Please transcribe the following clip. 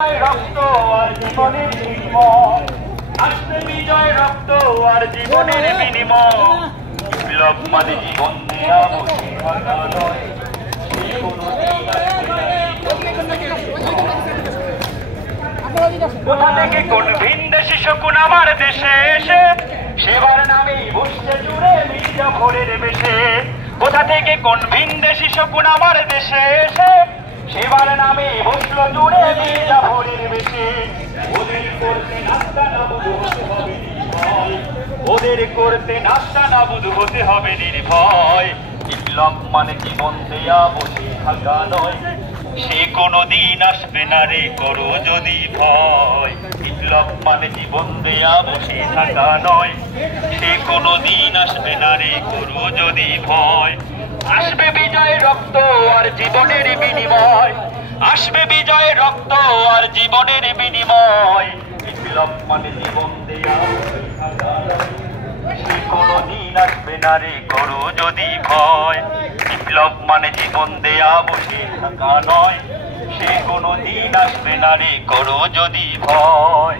রক্ত আর জীবনের বিনিময় আসবে বিজয় রক্ত আর জীবনের বিনিময় বিপ্লব মানে জীবন দেয়া বসে থাকা নয় কোথা থেকে কোন ভিনদেশি শকুন আমার দেশে এসে সেবার নামেই বসছে জুড়ে মির্জাফরের বেশে কোথা থেকে কোন ভিনদেশি শকুন আমার দেশে এসে সেবার নামে বসলো জুড়ে মির্জাফরের বেশে ওদের করতে নাস্তা নাবুদ হতে হবে নির্ভয় ওদের করতে নাস্তা নাবুদ হতে হবে নির্ভয় বিপ্লব মানে জীবন দেয়া বসে থাকা নয় সে কোনদিন আসবে না রে করো যদি ভয় বিপ্লব মানে জীবন দেয়া বসে থাকা নয় সে কোনদিন আসবে না রে করো যদি ভয় আসবে বিজয় রক্ত আর জীবনের বিনিময় আসবে বিজয় রক্ত আর জীবনের বিনিময় বিপ্লব মানে জীবন দেয়া বসে থাকা নয় সে কোনদিন আসবে না রে করো যদি ভয় বিপ্লব মানে জীবন দেয়া বসে থাকা নয় সে কোনদিন আসবে না রে করো যদি ভয়।